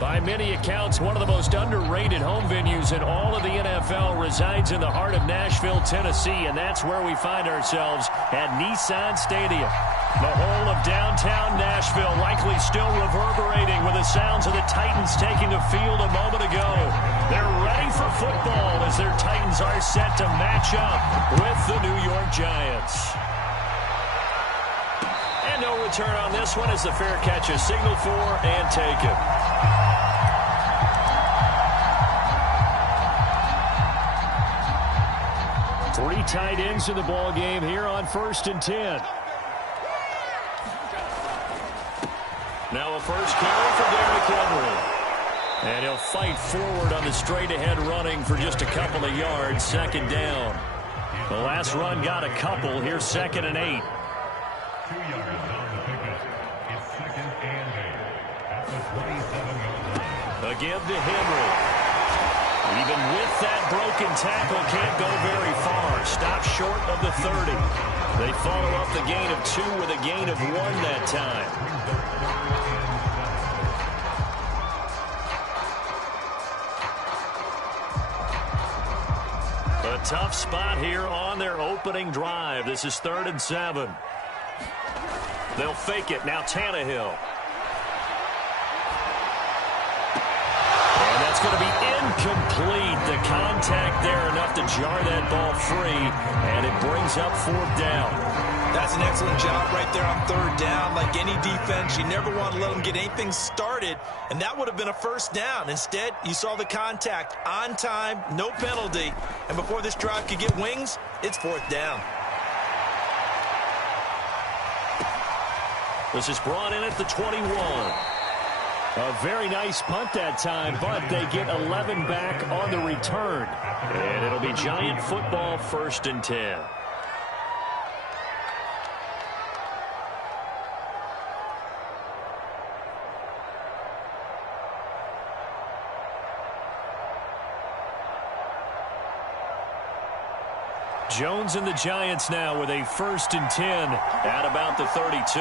By many accounts, one of the most underrated home venues in all of the NFL resides in the heart of Nashville, Tennessee, and that's where we find ourselves at Nissan Stadium. The whole of downtown Nashville likely still reverberating with the sounds of the Titans taking the field a moment ago. They're ready for football as their Titans are set to match up with the New York Giants. And no return on this one as the fair catch is signaled for and taken. Three tight ends in the ball game here on 1st and 10. Now a first carry for Derrick Henry. And he'll fight forward on the straight-ahead running for just a couple of yards. 2nd down. The last run got a couple. Here's 2nd and 8. 2 yards on the pickup. It's 2nd and 8 at the 27-yard line. Again to Henry. Even with that broken tackle, can't go very far. Stop short of the 30. They follow up the gain of 2 with a gain of 1 that time. A tough spot here on their opening drive. This is 3rd and 7. They'll fake it. Now Tannehill. And that's going to be incomplete. The contact there enough to jar that ball free, and it brings up 4th down. That's an excellent job right there on 3rd down. Like any defense, you never want to let them get anything started, and that would have been a 1st down. Instead, you saw the contact on time, no penalty, and before this drive could get wings, it's 4th down. This is brought in at the 21. A very nice punt that time, but they get 11 back on the return. And it'll be Giant football, 1st and 10. Jones and the Giants now with a 1st and 10 at about the 32.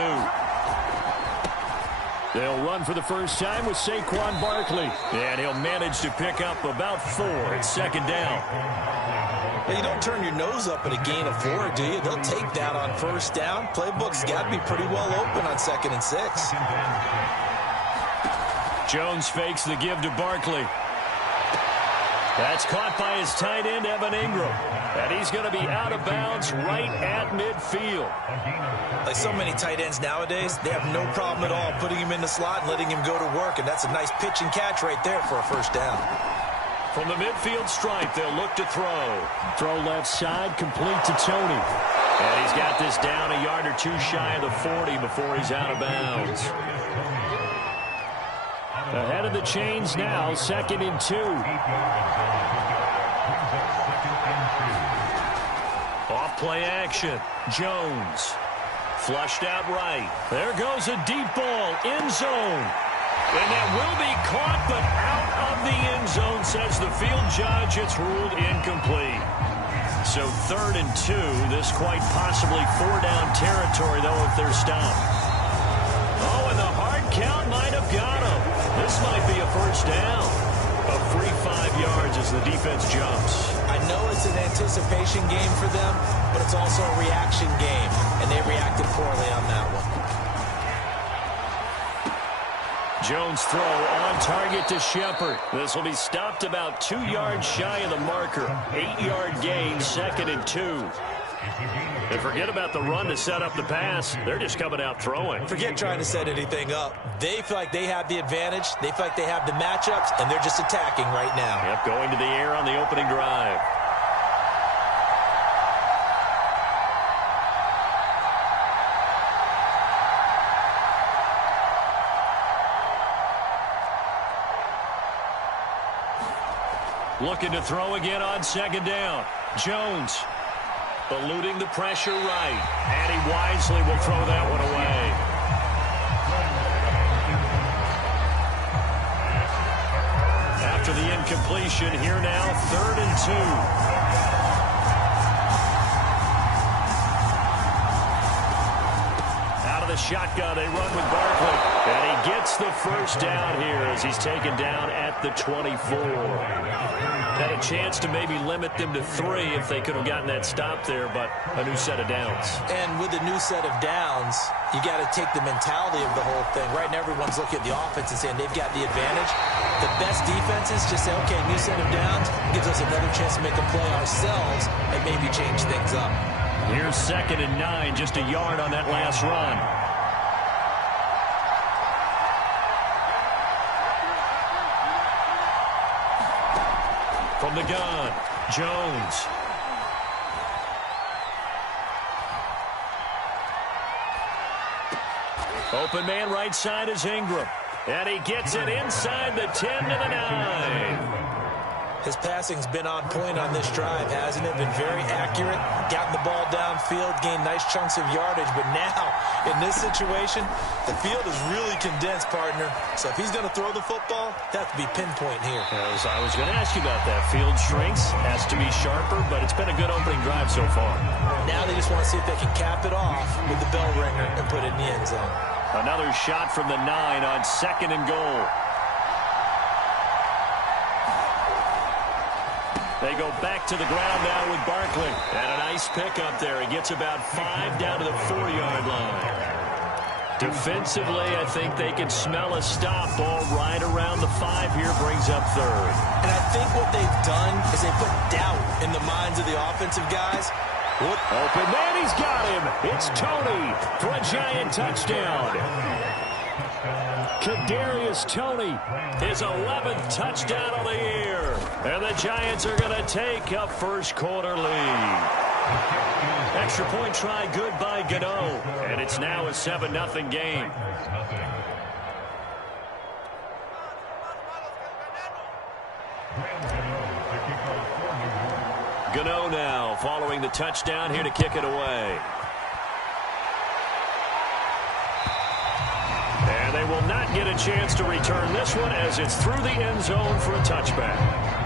They'll run for the first time with Saquon Barkley. And he'll manage to pick up about 4 at 2nd down. Well, you don't turn your nose up at a gain of 4, do you? They'll take that on 1st down. Playbook's got to be pretty well open on 2nd and 6. Jones fakes the give to Barkley. That's caught by his tight end, Evan Ingram. And he's going to be out of bounds right at midfield. Like so many tight ends nowadays, they have no problem at all putting him in the slot and letting him go to work. And that's a nice pitch and catch right there for a 1st down. From the midfield stripe, they'll look to throw. Throw left side, complete to Tony. And he's got this down a yard or 2 shy of the 40 before he's out of bounds. Ahead of the chains now, 2nd and 2. Off play action. Jones. Flushed out right. There goes a deep ball. End zone. And that will be caught, but out of the end zone, says the field judge. It's ruled incomplete. So 3rd and 2. This quite possibly 4-down territory, though, if they're stopped. Oh, and the hard count might have got him. This might be a 1st down. A free 5 yards as the defense jumps. I know it's an anticipation game for them, but it's also a reaction game, and they reacted poorly on that one. Jones throw on target to Shepard. This will be stopped about 2 yards shy of the marker. 8-yard gain, 2nd and 2. And forget about the run to set up the pass. They're just coming out throwing. Forget trying to set anything up. They feel like they have the advantage. They feel like they have the matchups, and they're just attacking right now. Yep, going to the air on the opening drive. Looking to throw again on 2nd down. Jones eluding the pressure right. And he wisely will throw that one away. After the incompletion, here now, 3rd and 2. Out of the shotgun, they run with Barkley. And he gets the first down here as he's taken down at the 24. Had a chance to maybe limit them to 3 if they could have gotten that stop there, but a new set of downs. And with a new set of downs, you got to take the mentality of the whole thing. Right now, everyone's looking at the offense and saying they've got the advantage. The best defenses just say, okay, new set of downs gives us another chance to make a play ourselves and maybe change things up. Here's 2nd and 9, just a yard on that last run. From the gun, Jones. Open man right side is Ingram. And he gets it inside the 10 to the 9. His passing's been on point on this drive, hasn't it? Been very accurate, gotten the ball downfield, gained nice chunks of yardage. But now, in this situation, the field is really condensed, partner. So if he's going to throw the football, that has to be pinpoint here. I was going to ask you about that. Field shrinks, has to be sharper, but it's been a good opening drive so far. Now they just want to see if they can cap it off with the bell ringer and put it in the end zone. Another shot from the 9 on 2nd and goal. They go back to the ground now with Barkley. And a nice pickup there. He gets about 5 down to the 4-yard line. Defensively, I think they can smell a stop. Ball right around the 5 here, brings up 3rd. And I think what they've done is they put doubt in the minds of the offensive guys. Open man, he's got him. It's Tony for a giant touchdown. Kadarius Toney, his 11th touchdown of the year. And the Giants are going to take a first quarter lead. Extra point try good by Gano. And it's now a 7-0 game. Gano now following the touchdown here to kick it away. And they will not get a chance to return this one as it's through the end zone for a touchback.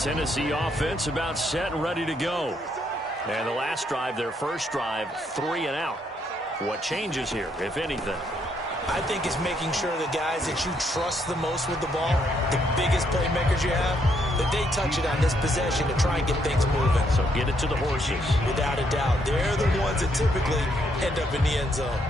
Tennessee offense about set and ready to go. And the last drive, their first drive, 3 and out. What changes here, if anything? I think it's making sure the guys that you trust the most with the ball, the biggest playmakers you have, that they touch it on this possession to try and get things moving. So get it to the horses. Without a doubt. They're the ones that typically end up in the end zone.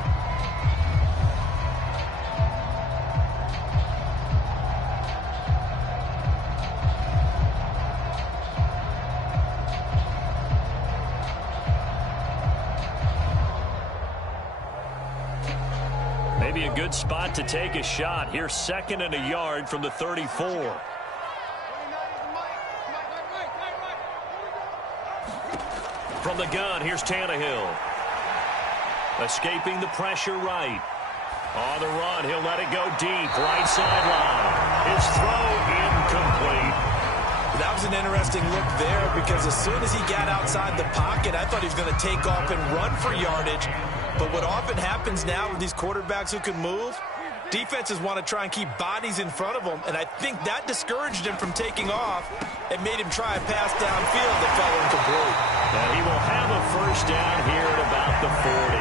Maybe a good spot to take a shot. Here's 2nd and a yard from the 34. From the gun, here's Tannehill. Escaping the pressure right. On the run, he'll let it go deep. Right sideline. His throw incomplete. That was an interesting look there because as soon as he got outside the pocket, I thought he was going to take off and run for yardage. But what often happens now with these quarterbacks who can move, defenses want to try and keep bodies in front of them, and I think that discouraged him from taking off and made him try a pass downfield that fell incomplete. And he will have a first down here at about the 40.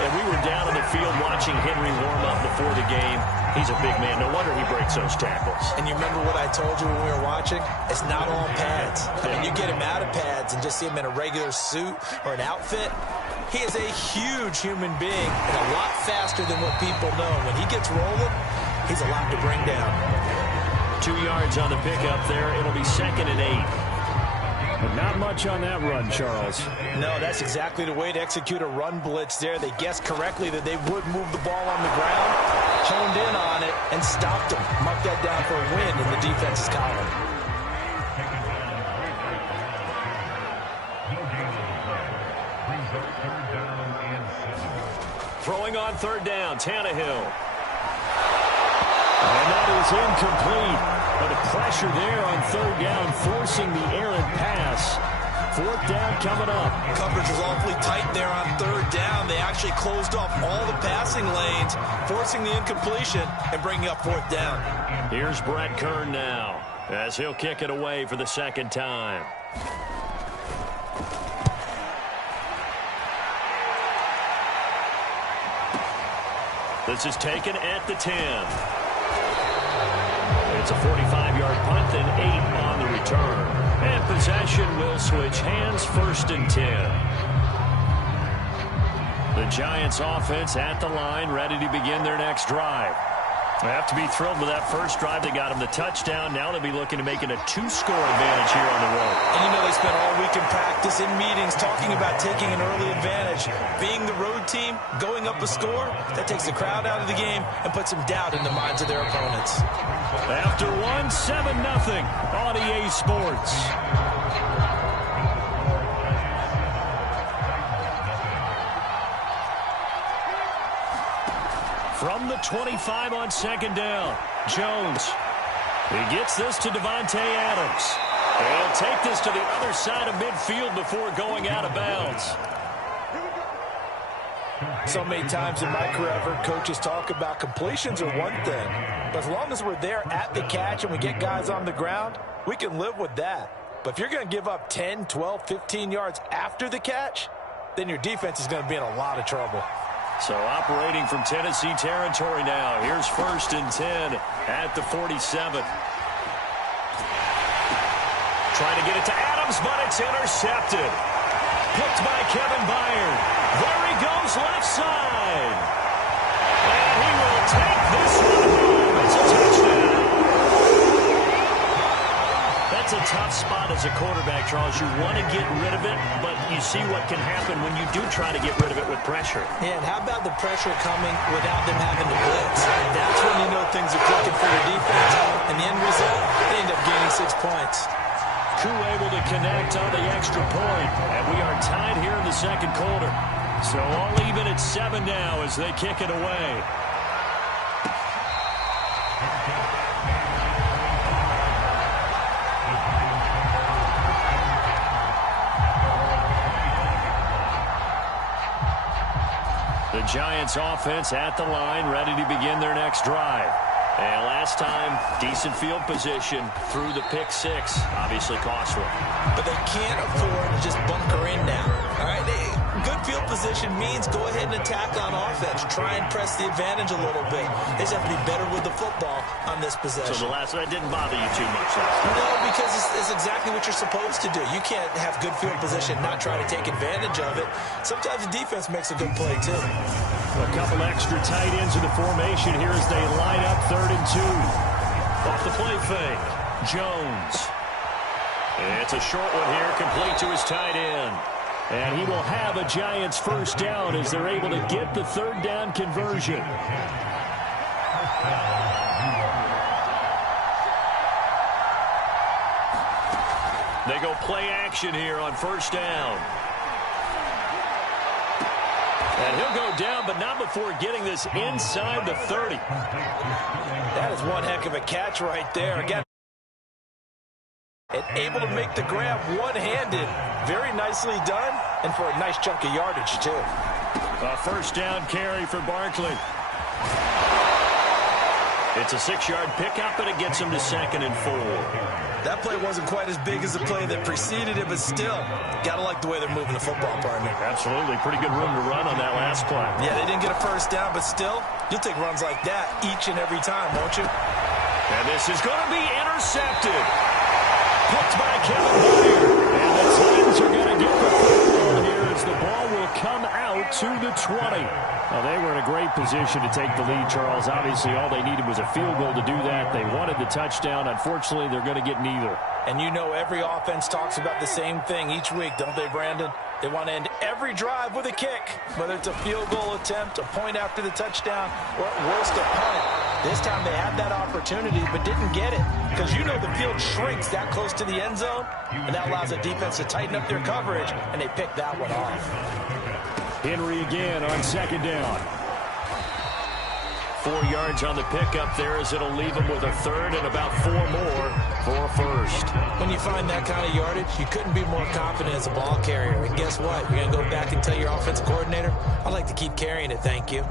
And we were down in the field watching Henry warm up before the game. He's a big man. No wonder he breaks those tackles. And you remember what I told you when we were watching? It's not all pads. I mean, you get him out of pads and just see him in a regular suit or an outfit. He is a huge human being and a lot faster than what people know. When he gets rolling, he's a lot to bring down. 2 yards on the pickup there. It'll be 2nd and 8. But not much on that run, Charles. No, that's exactly the way to execute a run blitz there. They guessed correctly that they would move the ball on the ground, honed in on it, and stopped him. Mark that down for a win in the defense's column. Throwing on 3rd down, Tannehill. And that is incomplete. But the pressure there on third down, forcing the errant pass. Fourth down coming up. Coverage was awfully tight there on third down. They actually closed off all the passing lanes, forcing the incompletion and bringing up fourth down. Here's Brett Kern now, as he'll kick it away for the second time. This is taken at the 10. It's a 45-yard punt and 8 on the return. And possession will switch hands, first and 10. The Giants offense at the line, ready to begin their next drive. They have to be thrilled with that first drive. They got them the touchdown. Now they'll be looking to make it a 2-score advantage here on the road. And you know they spent all week in practice, in meetings, talking about taking an early advantage. Being the road team, going up a score, that takes the crowd out of the game and puts some doubt in the minds of their opponents. After 7-0 on EA Sports. From the 25 on second down, Jones. He gets this to Devontae Adams. He'll take this to the other side of midfield before going out of bounds. So many times in my career, I've heard coaches talk about completions are one thing. But as long as we're there at the catch and we get guys on the ground, we can live with that. But if you're going to give up 10, 12, 15 yards after the catch, then your defense is going to be in a lot of trouble. So operating from Tennessee territory now. Here's first and 10 at the 47. Trying to get it to Adams, but it's intercepted. Picked by Kevin Byard. There he goes, left side. And he will take this one home. It's a touchdown. That's a tough spot as a quarterback, Charles. You want to get rid of it, but you see what can happen when you do try to get rid of it with pressure. Yeah, and how about the pressure coming without them having to blitz? That's when you know things are clicking for your defense. And the end result, they end up gaining 6 points. Koo able to connect on the extra point, and we are tied here in the second quarter. So all even at 7 now as they kick it away. The Giants offense at the line, ready to begin their next drive. And last time, decent field position through the pick six. Obviously costly. But they can't afford to just bunker in now. All right, good field position means go ahead and attack on offense. Try and press the advantage a little bit. They just have to be better with the football on this possession. So that didn't bother you too much last time? No, because it's exactly what you're supposed to do. You can't have good field position, not try to take advantage of it. Sometimes the defense makes a good play, too. A couple extra tight ends in the formation here as they line up 3rd and 2. Off the play fake, Jones. It's a short one here, complete to his tight end. And he will have a Giants first down as they're able to get the 3rd down conversion. They go play action here on first down. And he'll go down, but not before getting this inside the 30. That is one heck of a catch right there. Again, and able to make the grab one-handed. Very nicely done, and for a nice chunk of yardage, too. A first down carry for Barkley. It's a 6-yard pickup, and it gets him to 2nd and 4. That play wasn't quite as big as the play that preceded it, but still, got to like the way they're moving the football, partner. Absolutely. Pretty good room to run on that last play. Yeah, they didn't get a first down, but still, you'll take runs like that each and every time, won't you? And this is going to be intercepted. Picked by Kevin Byard. And the Titans are going to get the football here as the ball will come out to the 20. Well, they were in a great position to take the lead, Charles. Obviously, all they needed was a field goal to do that. They wanted the touchdown. Unfortunately, they're going to get neither. And you know every offense talks about the same thing each week, don't they, Brandon? They want to end every drive with a kick, whether it's a field goal attempt, a point after the touchdown, or at worst a punt. This time they had that opportunity but didn't get it because you know the field shrinks that close to the end zone, and that allows the defense to tighten up their coverage, and they picked that one off. Henry again on 2nd down. 4 yards on the pickup there, as it'll leave him with a third and about 4 more for a first. When you find that kind of yardage, you couldn't be more confident as a ball carrier. And guess what? You're going to go back and tell your offensive coordinator, I'd like to keep carrying it, thank you.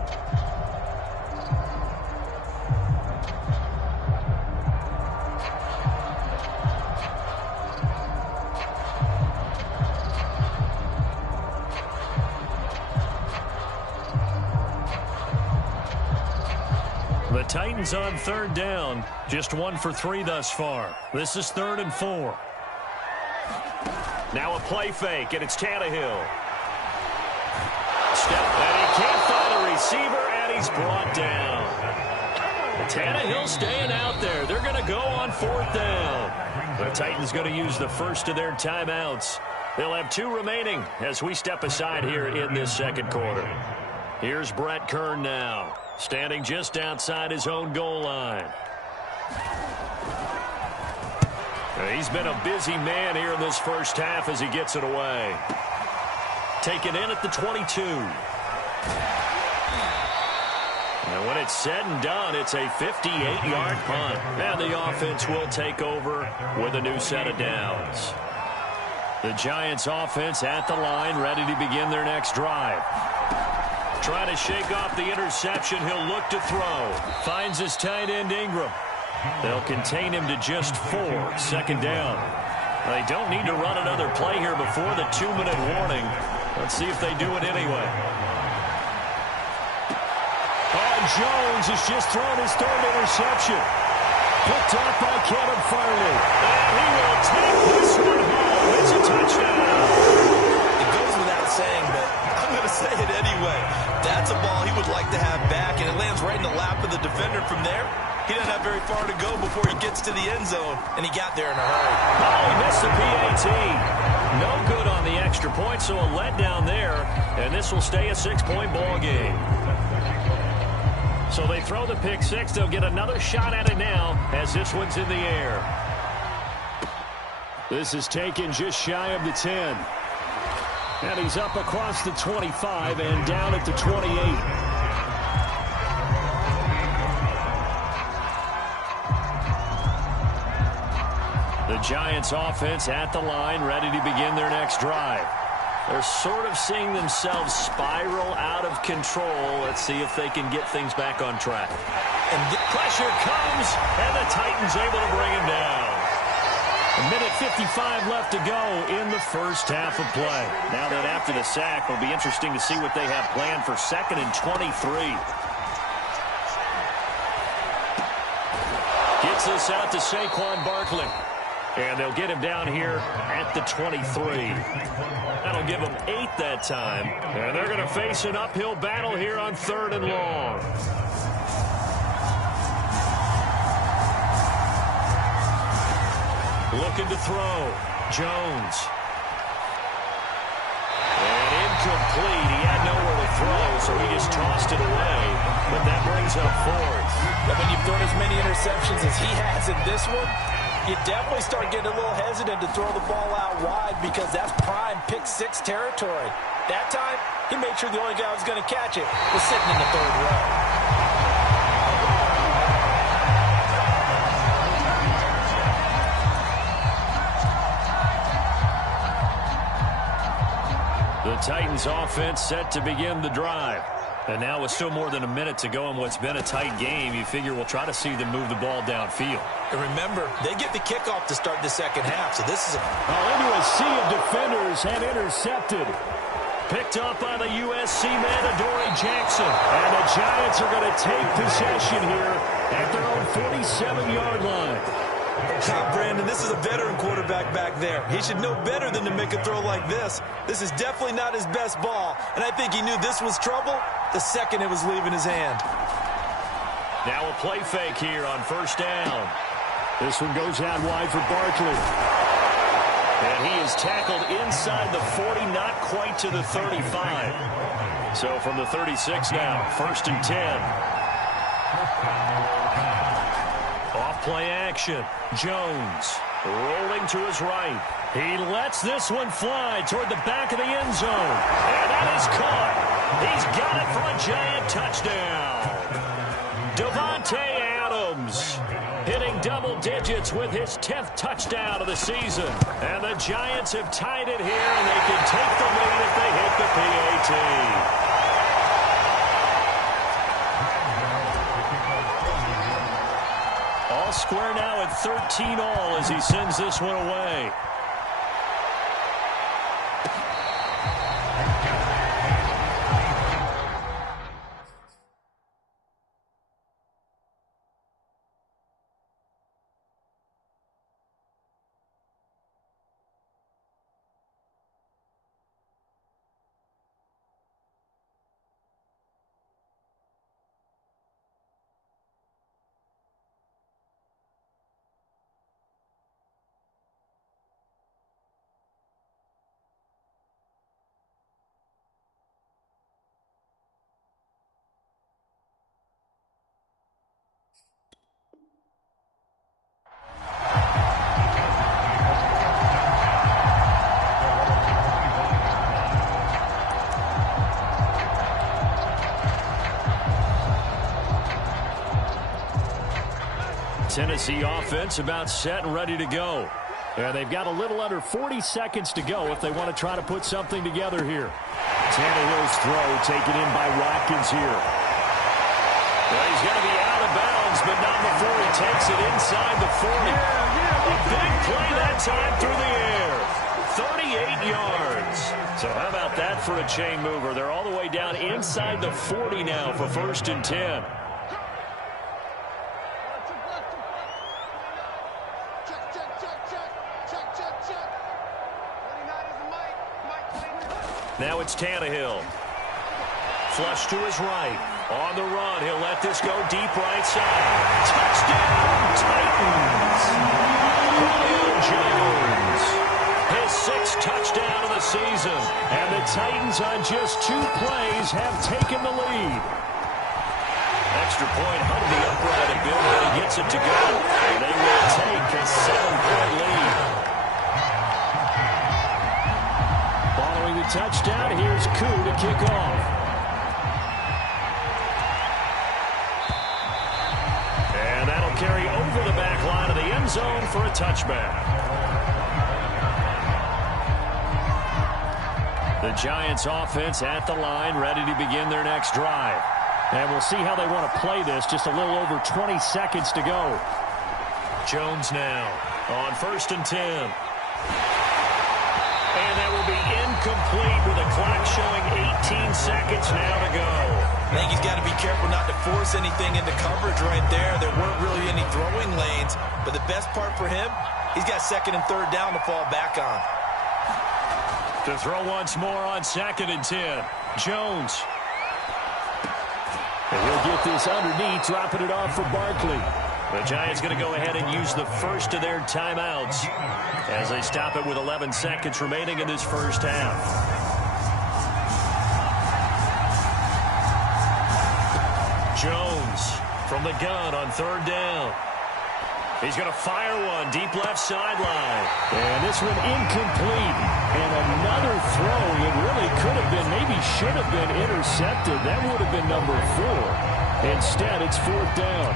The Titans on third down. Just 1 for 3 thus far. This is 3rd and 4. Now a play fake, and it's Tannehill. Step, and he can't find a receiver, and he's brought down. Tannehill staying out there. They're going to go on 4th down. The Titans going to use the first of their timeouts. They'll have 2 remaining as we step aside here in this second quarter. Here's Brett Kern now, standing just outside his own goal line. He's been a busy man here in this first half as he gets it away. Taken in at the 22. And when it's said and done, it's a 58-yard punt. And the offense will take over with a new set of downs. The Giants offense at the line, ready to begin their next drive. Trying to shake off the interception. He'll look to throw. Finds his tight end Ingram. They'll contain him to just 4. 2nd down. They don't need to run another play here before the 2-minute warning. Let's see if they do it anyway. And Jones has just thrown his 3rd interception. Picked up by Kevin Farley. And he will take this one home. It's a touchdown. It goes without saying, but I'm going to say it anyway. That's a ball he would like to have back, and it lands right in the lap of the defender from there. He doesn't have very far to go before he gets to the end zone, and he got there in a hurry. Oh, he missed the PAT. No good on the extra point, so a letdown there, and this will stay a 6-point ball game. So they throw the pick 6. They'll get another shot at it now as this one's in the air. This is taken just shy of the 10. And he's up across the 25 and down at the 28. The Giants offense at the line, ready to begin their next drive. They're sort of seeing themselves spiral out of control. Let's see if they can get things back on track. And the pressure comes, and the Titans able to bring him down. 1:55 left to go in the first half of play. Now that after the sack, it'll be interesting to see what they have planned for 2nd and 23. Gets this out to Saquon Barkley. And they'll get him down here at the 23. That'll give him 8 that time. And they're going to face an uphill battle here on 3rd and long. Looking to throw. Jones. And incomplete. He had nowhere to throw, so he just tossed it away. But that brings up 4th. And when you've thrown as many interceptions as he has in this one, you definitely start getting a little hesitant to throw the ball out wide because that's prime pick 6 territory. That time, he made sure the only guy who was going to catch it was sitting in the 3rd row. The Titans offense set to begin the drive. And now with still more than a minute to go in what's been a tight game, you figure we'll try to see them move the ball downfield. And remember, they get the kickoff to start the second half, so this is into a sea of defenders and intercepted. Picked up by the USC man, Adoree Jackson. And the Giants are going to take possession here at their own 47-yard line. Brandon, this is a veteran quarterback back there. He should know better than to make a throw like this. This is definitely not his best ball, and I think he knew this was trouble the second it was leaving his hand. Now a play fake here on 1st down. This one goes out wide for Barkley. And he is tackled inside the 40, not quite to the 35. So from the 36 now, 1st and 10. Off play action. Jones rolling to his right. He lets this one fly toward the back of the end zone. And that is caught. He's got it for a Giant touchdown. Davante Adams hitting double digits with his 10th touchdown of the season. And the Giants have tied it here, and they can take the lead if they hit the PAT. All square now at 13 all as he sends this one away. Tennessee offense about set and ready to go. And they've got a little under 40 seconds to go if they want to try to put something together here. Tannehill's throw taken in by Watkins here. Well, he's going to be out of bounds, but not before he takes it inside the 40. A big play that time through the air. 38 yards. So how about that for a chain mover? They're all the way down inside the 40 now for 1st and 10. Now it's Tannehill. Flush to his right. On the run. He'll let this go deep right side. Touchdown, Titans. Julio Jones. His 6th touchdown of the season. And the Titans on just 2 plays have taken the lead. Extra point hung the upright a bit, but he gets it to go. And they will take a 7-point lead. Following the touchdown, here's Koo to kick off. And that'll carry over the back line of the end zone for a touchback. The Giants offense at the line, ready to begin their next drive. And we'll see how they want to play this. Just a little over 20 seconds to go. Jones now on 1st and 10. And that will be incomplete with a clock showing 18 seconds now to go. I think he's got to be careful not to force anything into coverage right there. There weren't really any throwing lanes. But the best part for him, he's got 2nd and 3rd down to fall back on. To throw once more on 2nd and 10. Jones. And he'll get this underneath, dropping it off for Barkley. The Giants going to go ahead and use the first of their timeouts as they stop it with 11 seconds remaining in this first half. Jones from the gun on 3rd down. He's going to fire one deep left sideline. And this one incomplete. And another throw that really could have been, maybe should have been intercepted. That would have been number 4. Instead, it's 4th down.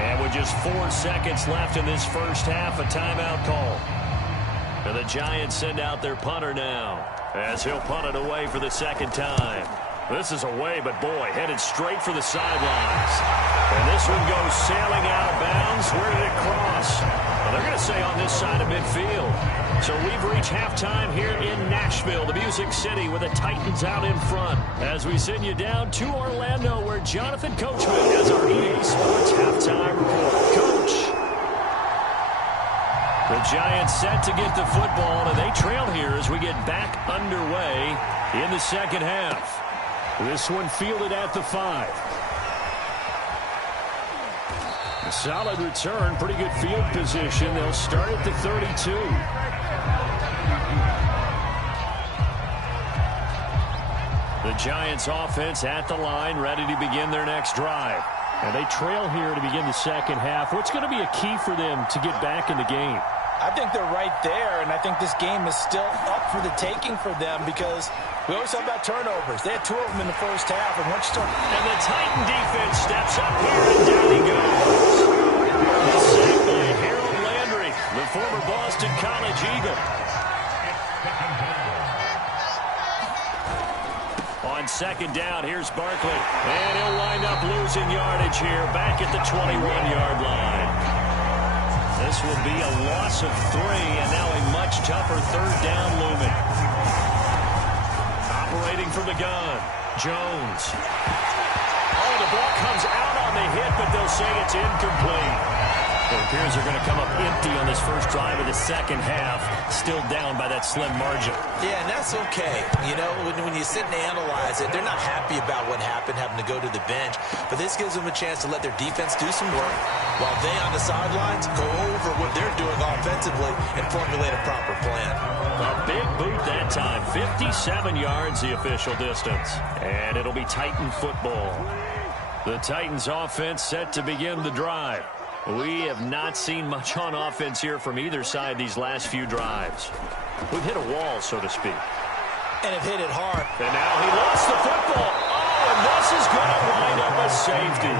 And with just 4 seconds left in this first half, a timeout call. And the Giants send out their punter now as he'll punt it away for the 2nd time. This is away, but boy, headed straight for the sidelines. And this one goes sailing out of bounds. Where did it cross? Well, they're going to say on this side of midfield. So we've reached halftime here in Nashville, the Music City, with the Titans out in front. As we send you down to Orlando, where Jonathan Coachman has our EA Sports halftime report. Coach. The Giants set to get the football, and they trail here as we get back underway in the second half. This one fielded at the 5. A solid return, pretty good field position. They'll start at the 32. The Giants offense at the line, ready to begin their next drive. And they trail here to begin the second half. What's going to be a key for them to get back in the game? I think they're right there, and I think this game is still up for the taking for them because We always talk about turnovers. They had 2 of them in the first half, and once you start... And the Titan defense steps up here, and down he goes. The sack by Harold Landry, the former Boston College Eagle. On second down, here's Barkley. And he'll wind up losing yardage here, back at the 21-yard line. This will be a loss of 3, and now a much tougher third down looming. Operating from the gun, Jones. Oh, the ball comes out on the hit, but they'll say it's incomplete. It appears they're going to come up empty on this first drive of the second half, still down by that slim margin. Yeah, and that's okay. You know, when you sit and analyze it, they're not happy about what happened, having to go to the bench. But this gives them a chance to let their defense do some work while they on the sidelines go over what they're doing offensively and formulate a proper plan. A big boot that time. 57 yards the official distance. And it'll be Titan football. The Titans offense set to begin the drive. We have not seen much on offense here from either side these last few drives. We've hit a wall, so to speak. And have hit it hard. And now he lost the football. Oh, and this is going to wind up a safety.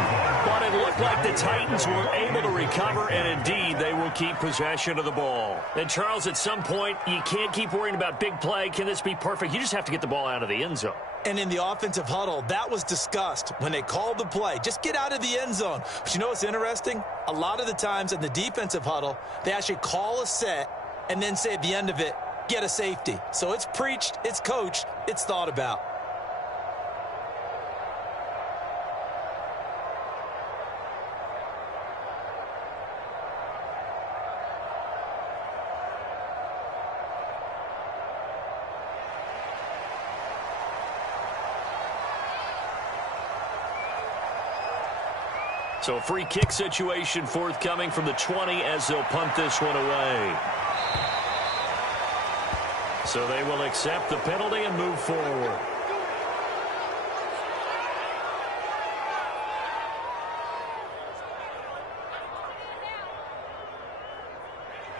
But it looked like the Titans were able to recover, and indeed, they will keep possession of the ball. And, Charles, at some point, you can't keep worrying about big play. Can this be perfect? You just have to get the ball out of the end zone. And in the offensive huddle, that was discussed when they called the play. Just get out of the end zone. But you know what's interesting? A lot of the times in the defensive huddle, they actually call a set and then say at the end of it, get a safety. So it's preached, it's coached, it's thought about. So a free kick situation forthcoming from the 20 as they'll punt this one away. So they will accept the penalty and move forward.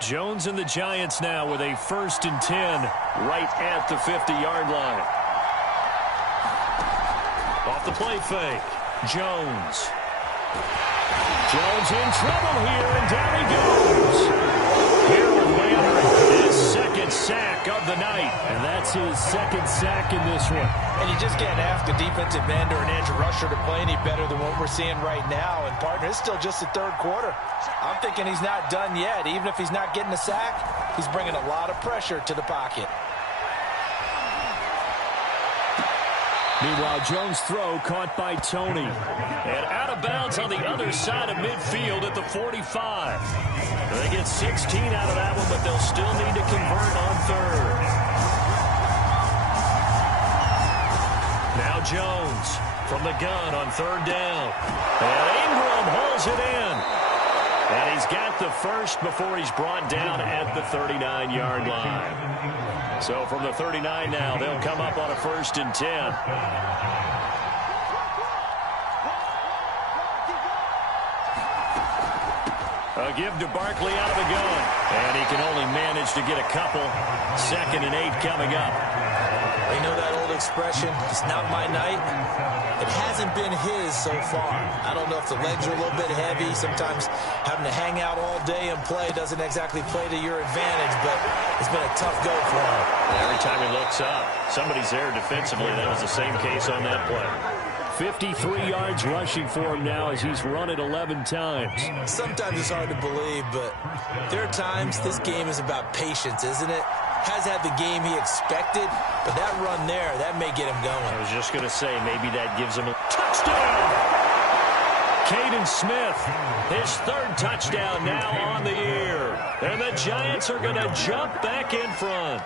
Jones and the Giants now with a 1st and 10 right at the 50-yard line. Off the play fake, Jones. Jones in trouble here, and down he goes. Harold Landry, his 2nd sack of the night. And that's his 2nd sack in this one. And you just can't ask a defensive end or an edge rusher to play any better than what we're seeing right now. And, partner, it's still just the 3rd quarter. I'm thinking he's not done yet. Even if he's not getting a sack, he's bringing a lot of pressure to the pocket. Meanwhile, Jones' throw caught by Tony. And out of bounds on the other side of midfield at the 45. They get 16 out of that one, but they'll still need to convert on 3rd. Now Jones from the gun on 3rd down. And Ingram hauls it in. And he's got the first before he's brought down at the 39-yard line. So from the 39 now, they'll come up on a 1st and 10. A give to Barkley out of the gun. And he can only manage to get a couple. 2nd and 8 coming up. You know that old expression, it's not my night? It hasn't been his so far. I don't know if the legs are a little bit heavy. Sometimes having to hang out all day and play doesn't exactly play to your advantage, but it's been a tough go for him. Every time he looks up, somebody's there defensively. That was the same case on that play. 53 yards rushing for him now as he's run it 11 times. Sometimes it's hard to believe, but there are times this game is about patience, isn't it? Has had the game he expected, but that run there, that may get him going. I was just going to say, maybe that gives him a touchdown. Caden Smith, his 3rd touchdown now on the year. And the Giants are going to jump back in front.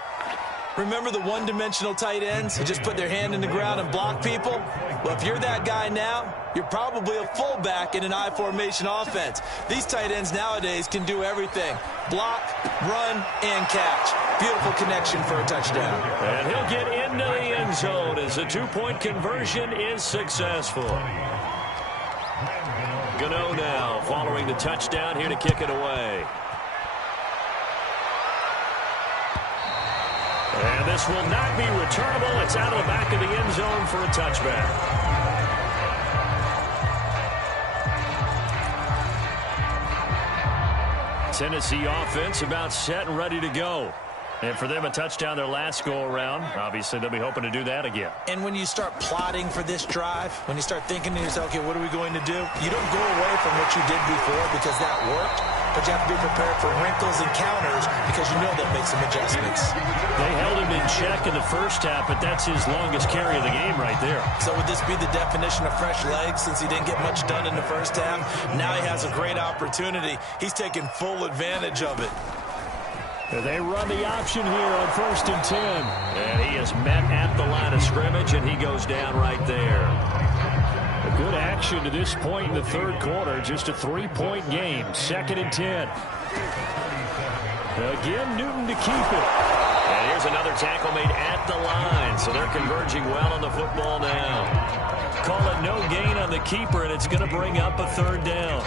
Remember the one-dimensional tight ends who just put their hand in the ground and block people? Well, if you're that guy now, you're probably a fullback in an I-formation offense. These tight ends nowadays can do everything. Block, run, and catch. Beautiful connection for a touchdown. And he'll get into the end zone as the 2-point conversion is successful. Gano now following the touchdown here to kick it away. And this will not be returnable. It's out of the back of the end zone for a touchback. Tennessee offense about set and ready to go. And for them, a touchdown their last go-around. Obviously, they'll be hoping to do that again. And when you start plotting for this drive, when you start thinking to yourself, okay, what are we going to do? You don't go away from what you did before because that worked, but you have to be prepared for wrinkles and counters because you know they'll make some adjustments. They held him in check in the first half, but that's his longest carry of the game right there. So would this be the definition of fresh legs since he didn't get much done in the first half? Now he has a great opportunity. He's taking full advantage of it. They run the option here on 1st and 10. And he is met at the line of scrimmage, and he goes down right there. A good action to this point in the third quarter. Just a 3-point game. 2nd and 10. Again, Newton to keep it. And here's another tackle made at the line. So they're converging well on the football now. Call it no gain on the keeper, and it's going to bring up a 3rd down.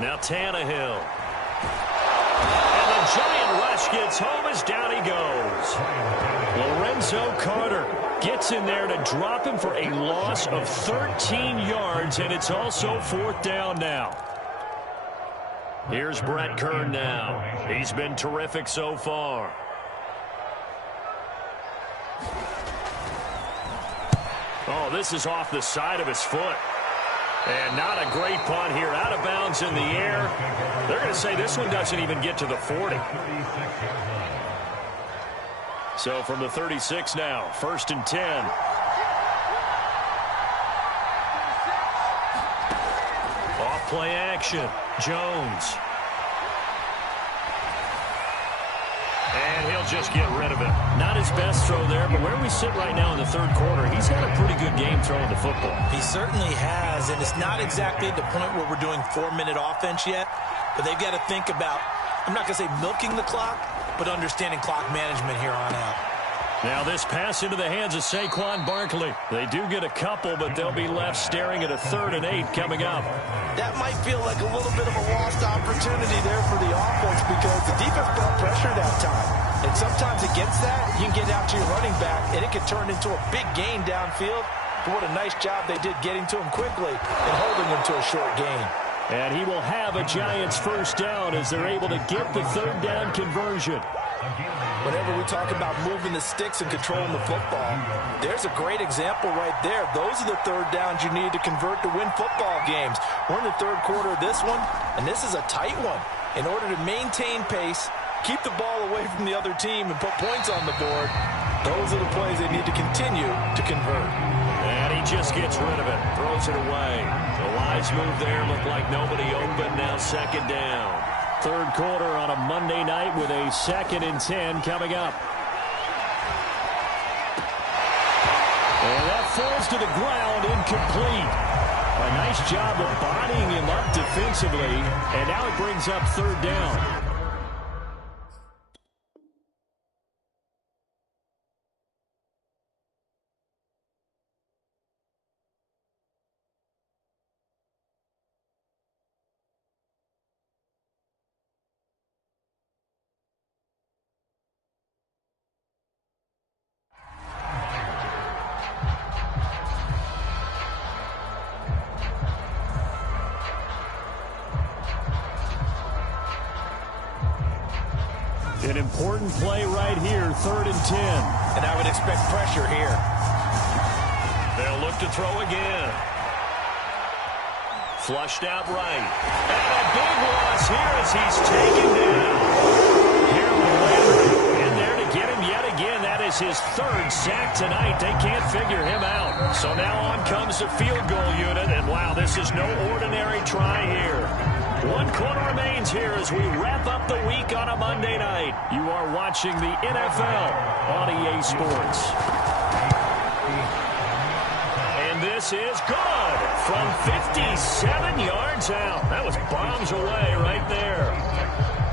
Now Tannehill. And the giant rush gets home as down he goes. Lorenzo Carter gets in there to drop him for a loss of 13 yards, and it's also 4th down now. Here's Brett Kern now. He's been terrific so far. Oh, this is off the side of his foot. And not a great punt here. Out of bounds in the air. They're going to say this one doesn't even get to the 40. So from the 36 now, 1st and 10. Off play action. Jones. And he'll just get rid of it. Not his best throw there, but where we sit right now in the third quarter, he's had a pretty good game throwing the football. He certainly has, and it's not exactly at the point where we're doing 4-minute offense yet, but they've got to think about, I'm not going to say milking the clock, but understanding clock management here on out. Now this pass into the hands of Saquon Barkley. They do get a couple, but they'll be left staring at a 3rd and 8 coming up. That might feel like a little bit of a lost opportunity there for the offense because the defense brought pressure that time. And sometimes against that, you can get out to your running back, and it can turn into a big gain downfield. But what a nice job they did getting to him quickly and holding him to a short gain. And he will have a Giants 1st down as they're able to get the 3rd down conversion. Whenever we talk about moving the sticks and controlling the football, there's a great example right there. Those are the 3rd downs you need to convert to win football games. We're in the 3rd quarter of this one, and this is a tight one. In order to maintain pace, keep the ball away from the other team, and put points on the board, those are the plays they need to continue to convert. And he just gets rid of it, throws it away. The Lions move there, look like nobody open, now 2nd down. 3rd quarter on a Monday night with a 2nd and 10 coming up. And that falls to the ground, incomplete. A nice job of bodying him up defensively, and now it brings up 3rd down. An important play right here, 3rd and 10. And I would expect pressure here. They'll look to throw again. Flushed out right. And a big loss here as he's taken down. Harold Landry in there to get him yet again. That is his 3rd sack tonight. They can't figure him out. So now on comes the field goal unit. And wow, this is no ordinary try here. 1 quarter remains here as we wrap up the week on a Monday night. You are watching the NFL on EA Sports. And this this is good from 57 yards out. That was bombs away right there.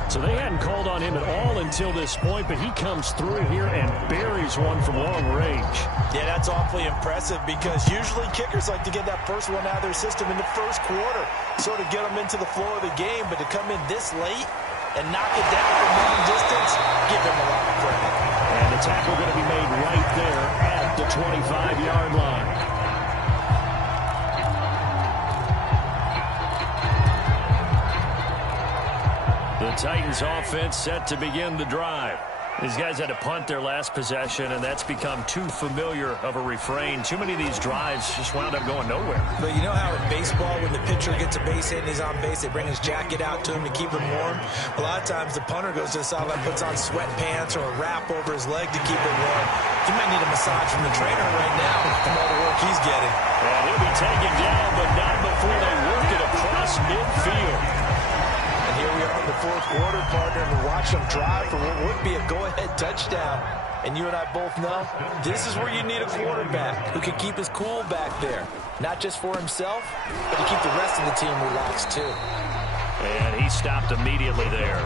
So they hadn't called on him at all until this point, but he comes through here and buries one from long range. Yeah, that's awfully impressive because usually kickers like to get that first one out of their system in the first quarter, sort of get them into the flow of the game, but to come in this late and knock it down from long distance, give him a lot of credit. And the tackle going to be made right there at the 25-yard line. The Titans offense set to begin the drive. These guys had to punt their last possession, and that's become too familiar of a refrain. Too many of these drives just wound up going nowhere. But you know how in baseball, when the pitcher gets a base hit and he's on base, they bring his jacket out to him to keep him warm? A lot of times the punter goes to the sideline, puts on sweatpants or a wrap over his leg to keep it warm. He might need a massage from the trainer right now from all the work he's getting. And he'll be taken down, but not before they work it across midfield. And here we are in the fourth quarter, partner, and watch them drive for what would be a go-ahead touchdown. And you and I both know this is where you need a quarterback who can keep his cool back there. Not just for himself, but to keep the rest of the team relaxed too. And he stopped immediately there.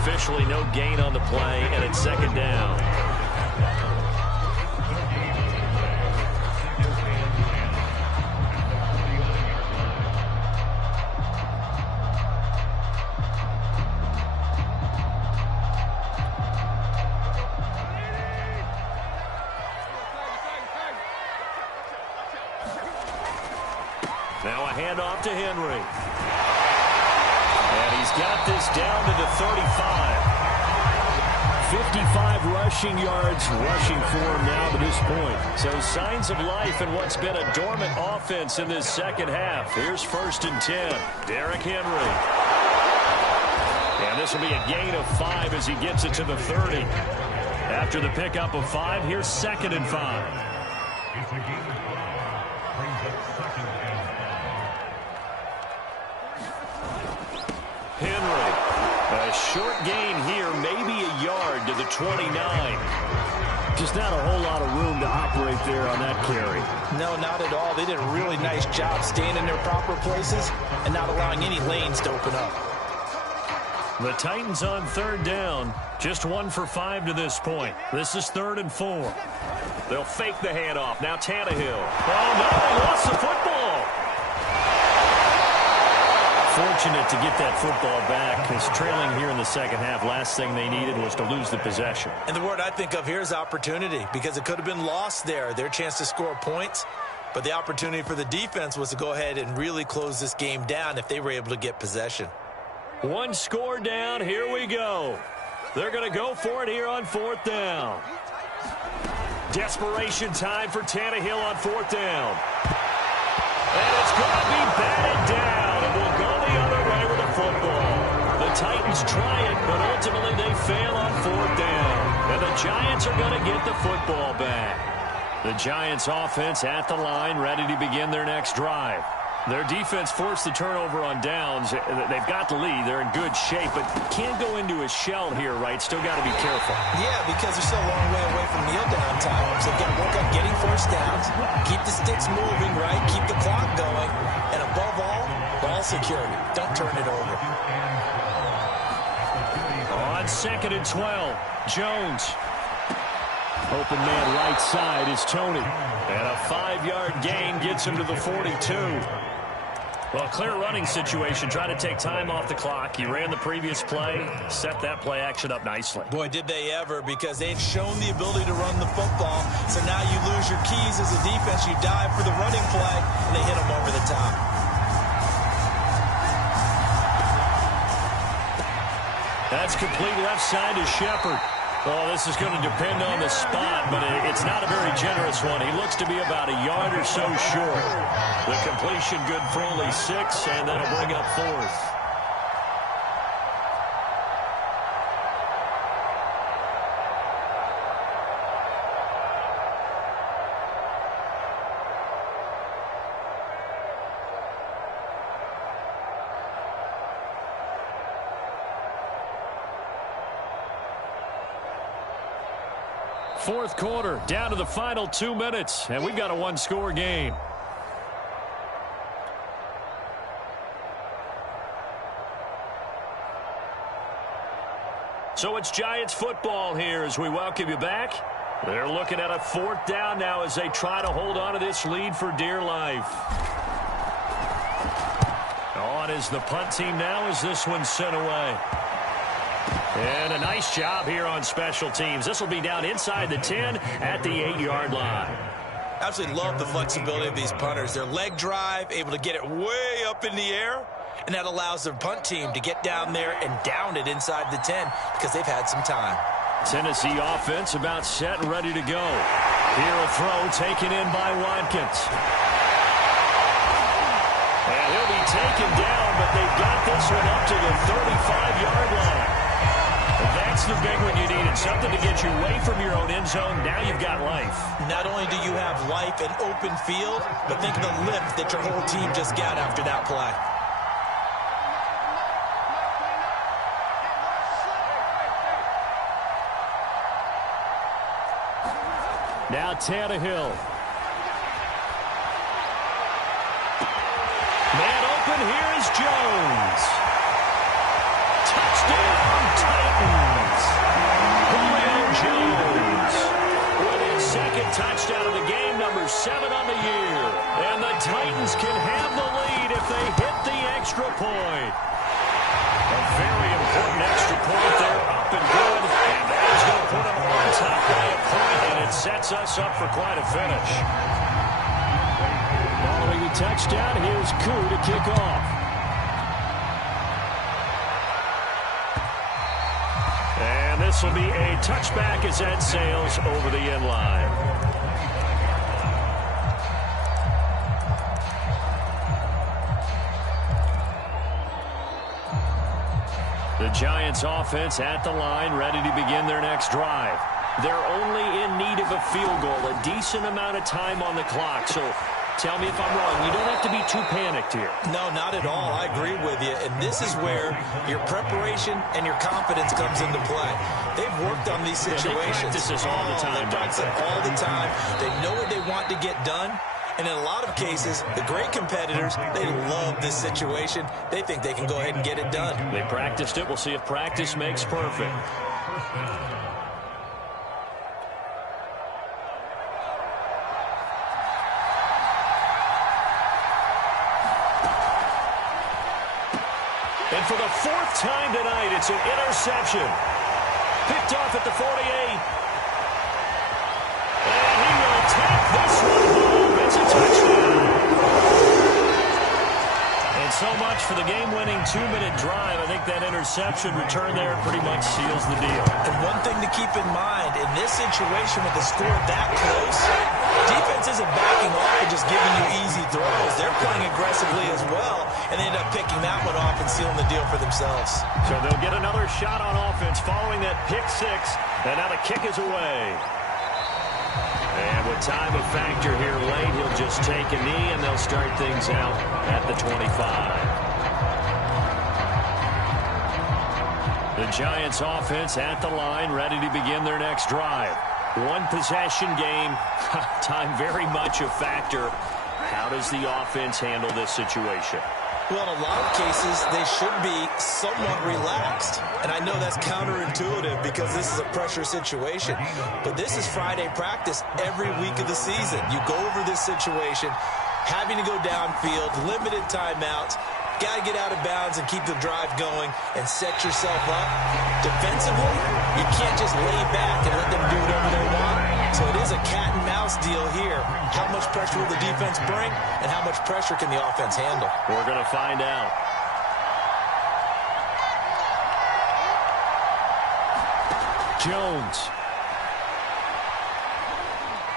Officially no gain on the play, and it's second down. Now a handoff to Henry. And he's got this down to the 35. 55 rushing yards rushing for him now to this point. So signs of life in what's been a dormant offense in this second half. Here's 1st and 10. Derrick Henry. And this will be a gain of 5 as he gets it to the 30. After the pickup of 5, here's 2nd and 5. It's a gain of 5. Brings up 2nd and 5. Henry. A short gain here, maybe a yard to the 29. Just not a whole lot of room to operate there on that carry. No, not at all. They did a really nice job staying in their proper places and not allowing any lanes to open up. The Titans on 3rd down. Just 1 for 5 to this point. This is 3rd and 4. They'll fake the handoff. Now Tannehill. Oh, no, they lost the football. Fortunate to get that football back, because trailing here in the second half, last thing they needed was to lose the possession. And the word I think of here is opportunity, because it could have been lost there, their chance to score points. But the opportunity for the defense was to go ahead and really close this game down if they were able to get possession. 1 score down. Here we go. They're going to go for it here on 4th down. Desperation time for Tannehill on 4th down. And it's going to be batted down, and we'll go the other way with the football. The Titans try it, but ultimately they fail on 4th down. And the Giants are going to get the football back. The Giants offense at the line, ready to begin their next drive. Their defense forced the turnover on downs. They've got the lead. They're in good shape, but can't go into a shell here, right? Still got to be careful. Yeah, because they're still a long way away from kneel down times. They've got to work on getting first downs, keep the sticks moving, right? Keep the clock going. And above all, ball security. Don't turn it over. On 2nd and 12, Jones. Open man right side is Tony. And a 5-yard gain gets him to the 42. Well, clear running situation. Trying to take time off the clock. He ran the previous play, set that play action up nicely. Boy, did they ever, because they've shown the ability to run the football. So now you lose your keys as a defense. You dive for the running play, and they hit them over the top. That's complete left side to Shepard. Oh, this is going to depend on the spot, but it's not a very generous one. He looks to be about a yard or so short. The completion good for only 6, and that'll bring up 4th. fourth quarter, down to the final 2 minutes, and we've got a one-score game. So it's Giants football here as we welcome you back. They're looking at a fourth down now as they try to hold on to this lead for dear life. On is the punt team now as this one's sent away. And a nice job here on special teams. This will be down inside the 10 at the 8-yard line. Absolutely love the flexibility of these punters. Their leg drive, able to get it way up in the air, and that allows their punt team to get down there and down it inside the 10 because they've had some time. Tennessee offense about set and ready to go. Here a throw taken in by Watkins. And he'll be taken down, but they've got this one up to the 35-yard line. And that's the big one you needed. Something to get you away from your own end zone. Now you've got life. Not only do you have life and open field, but think of the lift that your whole team just got after that play. Now Tannehill. Man open, here is Jones. Touchdown, Titans. Julio Jones with his second touchdown of the game, number 7 on the year. And the Titans can have the lead if they hit the extra point. A very important extra point there, up and good. And that is going to put them on top by a point, and it sets us up for quite a finish. Following the touchdown, here's Koo to kick off. And this will be a touchback as that sails over the end line. The Giants offense at the line, ready to begin their next drive. They're only in need of a field goal, a decent amount of time on the clock. So tell me if I'm wrong. You don't have to be too panicked here. No, not at all. I agree with you. And this is where your preparation and your confidence comes into play. They've worked on these situations. Yeah, they practice this all the time. They practice it all the time. They know what they want to get done. And in a lot of cases, the great competitors, they love this situation. They think they can go ahead and get it done. They practiced it. We'll see if practice makes perfect. And for the fourth time tonight, it's an interception. Picked off at the 48. And he will take this one home. It's a touchdown. And so much for the game-winning 2-minute drive. I think that interception return there pretty much seals the deal. And one thing to keep in mind, in this situation with the score that close, defense isn't backing off and just giving you easy throws. They're playing aggressively as well, and they end up picking that one off and sealing the deal for themselves. So they'll get another shot on offense following that pick six, and now the kick is away. And with time a factor here late, he'll just take a knee, and they'll start things out at the 25. The Giants offense at the line, ready to begin their next drive. One possession game, time very much a factor. How does the offense handle this situation? Well, in a lot of cases, they should be somewhat relaxed. And I know that's counterintuitive because this is a pressure situation. But this is Friday practice every week of the season. You go over this situation, having to go downfield, limited timeouts, got to get out of bounds and keep the drive going and set yourself up. Defensively, you can't just lay back and let them do whatever they want. So it is a cat and mouse deal here. How much pressure will the defense bring, and how much pressure can the offense handle? We're going to find out. Jones.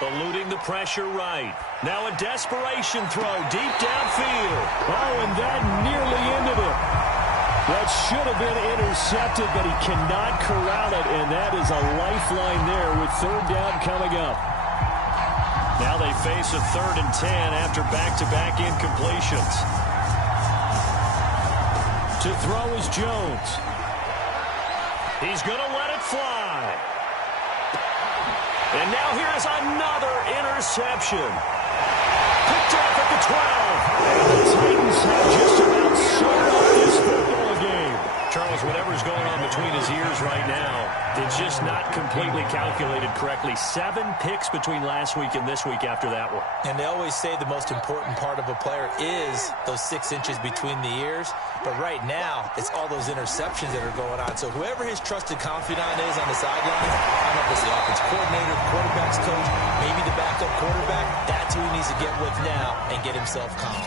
Eluding the pressure right. Now a desperation throw deep downfield. Oh, and that nearly ended it. That should have been intercepted, but he cannot corral it, and that is a lifeline there with third down coming up. Now they face a 3rd and 10 after back-to-back incompletions. To throw is Jones. He's going to let it fly. And now here is another interception. Picked off at the 12. And the Titans have just about sewn up this football game. Charles, whatever's going on between his ears right now, it's just not completely calculated correctly. 7 picks between last week and this week after that one. And they always say the most important part of a player is those 6 inches between the ears. But right now, it's all those interceptions that are going on. So whoever his trusted confidant is on the sideline, I don't know if it's the offensive coordinator, quarterback's coach, maybe the backup quarterback, that's who he needs to get with now and get himself calm.